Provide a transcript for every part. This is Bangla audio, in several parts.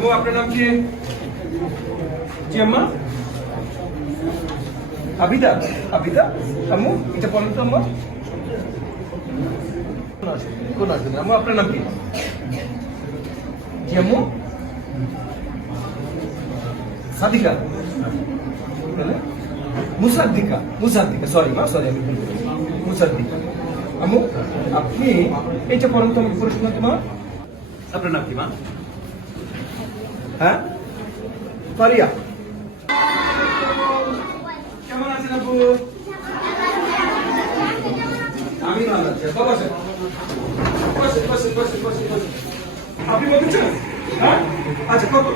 আম্মু আপনার নাম কি? জি আম্মা? আবিদা? আবিদা? আম্মু এটা বলেন তো আম্মা। কোন আসবেন আম্মু আপনার নাম কি? জি আম্মু? সাদিকা? মুসাদ্দিকা? মুসাদ্দিকা, সরি মা, সরি আমি ভুল করেছি। মুসাদ্দিকা। আম্মু আপনি এইটা পড়েন তো আমাকে পড়ে শোনাতে মা। আপনার নাম কি মা? হ্যাঁ, ফারিয়া। কেমন আছেন আপু? আমি ভালো আছি। বাবা বসেন বসেন বসেন বসেন বসেন বসেন। আপনি বলছেন? হ্যাঁ, আচ্ছা কত?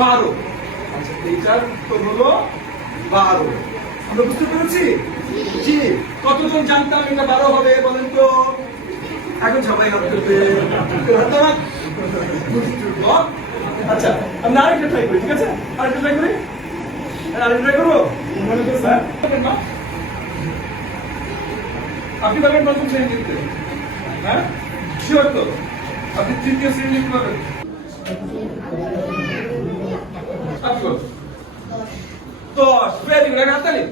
12। আচ্ছা এইটার তো হলো 12। আমরা বুঝতে পেরেছি? জি। কতজন জানতাম এটা 12 হবে বলেন তো? এখন সবাই হাত তুলবে। আচ্ছা আমি আরেকটা ট্রাই করি, ঠিক আছে? আরেকটা ট্রাই করি, আরেকটা ট্রাই করবো। আপনি পারবেন প্রথম শ্রেণী লিখতে? হ্যাঁ শিওর তো? আপনি তৃতীয় শ্রেণী লিখতে পারবেন? আপনি বলুন 10। ভেরি গুড, হাততালি।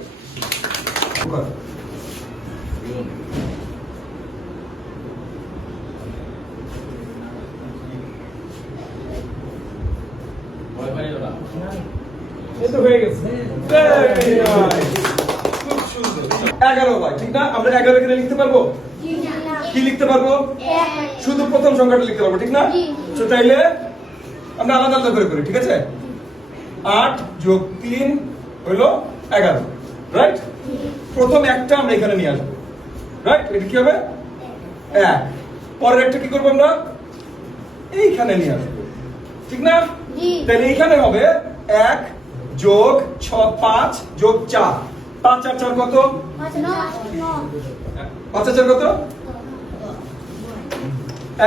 হয়ে গেছে। খুব সুন্দর। 11 ভাই, ঠিক না? আমরা 11 এখানে লিখতে পারবো? কি লিখতে পারবো? শুধু প্রথম সংখ্যাটা লিখতে পারবো, ঠিক না? তো তাইলে আমরা আলাদা আলাদা করে করি, ঠিক আছে? 8 যোগ 3 হলো 11, রাইট? প্রথম একটা আমরা এখানে নিয়ে আসবো, রাইট? এটা কি হবে? 1। পরের একটা কি করবো আমরা? এইখানে নিয়ে আসবো, ঠিক না? তাহলে এইখানে হবে 1 যোগ 5 যোগ 4। 5 আর 4 কত? 5 আর 4 কত?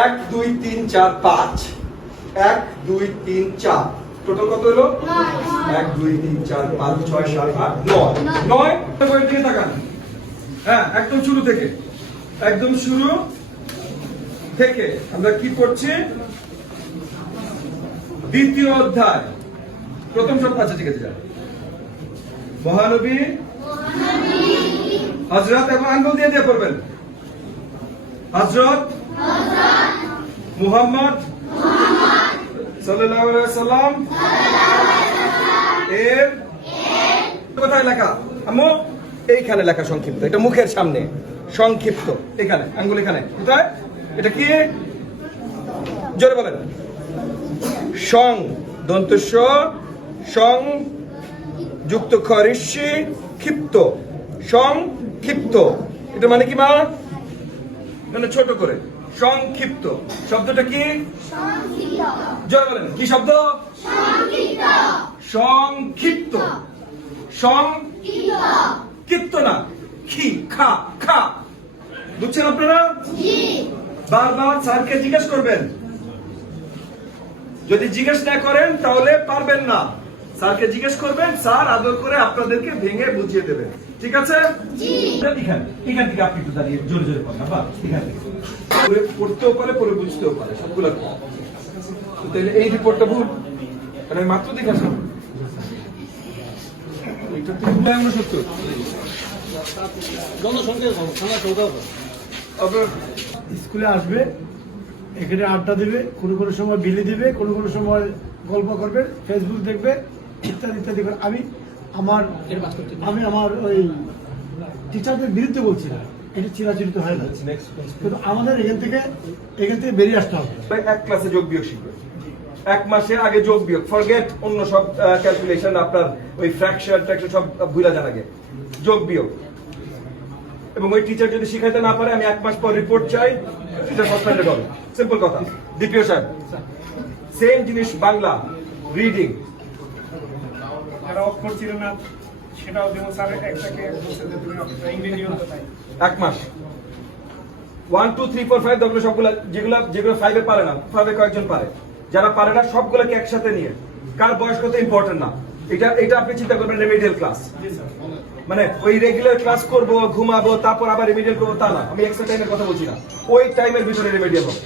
1 2 3 4 5। 1 2 3 4 টোটাল কত হলো? 1 2 3 4 5 6 7 8 9। 9 পয়েন্ট দিকে তাকান। হ্যাঁ, একদম শুরু থেকে, একদম শুরু থেকে আমরা কি করছি? দ্বিতীয় অধ্যায় প্রথম শব্দ। আচ্ছা ঠিক আছে, যান। মহানবী হযরত এবং আঙ্গুল দিয়ে দিয়ে পড়বেন। হযরত মুহাম্মদ সাল্লাল্লাহু আলাইহি সাল্লাম এর কোথায় লেখা? আম্মু এইখানে লেখা সংক্ষিপ্ত। এটা মুখের সামনে সংক্ষিপ্ত, এখানে আঙ্গুল এখানে। কোথায়? এটা কি? জোরে বলেন। সং দন্ত স, সং যুক্ত খরিষি ক্ষিপ্ত, সংক্ষিপ্ত। এটা মানে কি মা? মানে ছোট করে সংক্ষিপ্ত। শব্দটা কি? জোরে বলেন। কি শব্দ? সংক্ষিপ্ত। সংক্ষিপ্ত না, খি খা খা। বুঝছেন আপনারা? বারবার স্যারকে জিজ্ঞেস করবেন। যদি জিজ্ঞেস না করেন তাহলে পারবেন না। স্যারকে জিজ্ঞেস করবেন, স্যার আদর করে আপনাদেরকে ভেঙে বুঝিয়ে দেবেন, ঠিক আছে? এখান থেকে আপনি একটু দাঁড়িয়ে জোরে জোরে পড়েন। এখান থেকে পড়ে পড়তেও পারে, পড়ে বুঝতেও পারে, সবগুলো। তাহলে এই রিপোর্টটা ভুল, কারণ আমি মাত্র দেখে আসলাম। এটা তো 69। স্কুলে আসবে, এখানে আড্ডা দেবে, কোনো সময় বিলি দিবে, কোনো সময় গল্প করবে, ফেসবুক দেখবে, ইত্যাদি ইত্যাদি করে। আমি আমার ওই টিচারদের বিরুদ্ধে বলছি না, এটা চিরাচরিত হয়ে যাচ্ছে। কিন্তু আমাদের এখান থেকে বেরিয়ে আসতে হবে। এক ক্লাসে যোগ বিয়োগ শিখবে, 1 মাসের আগে যোগ বিয়োগ, ফরগেট অন্য সব ক্যালকুলেশন, আপনার ওই ফ্র্যাকশন ট্র্যাকশন সব ভুলে যান, আগে যোগ বিয়োগ। এবং ওই টিচার যদি শিখাইতে না পারে, আমি 1 মাস পর রিপোর্ট চাই, টিচার সাসপেন্ডেড হবে। সিম্পল কথা। দ্বিতীয় সাহেব সেম জিনিস, বাংলা রিডিং। যারা অক্ষর ছিল না সেটাও যেমন স্যার একটাকে ইংরেজি বলতে চাই। 1 মাস 1 2 3 4 5 দেখলে সবগুলা, যেগুলো 5 এ পারে না, 5 এ কয়েকজন পারে, যারা পারে না সবগুলোকে একসাথে নিয়ে। কার বয়স কত ইম্পর্টেন্ট না, এটা আপনি চিন্তা করবেন। রেমিডিয়াল ক্লাস মানে ওই রেগুলার ক্লাস করব, ঘুমাবো, তারপর আবার রেমিডিয়াল করবো, তা না। আমি এক্সট্রা টাইমের কথা বলছি না, ওই টাইমের ভিতরে রেমিডিয়াল হবে।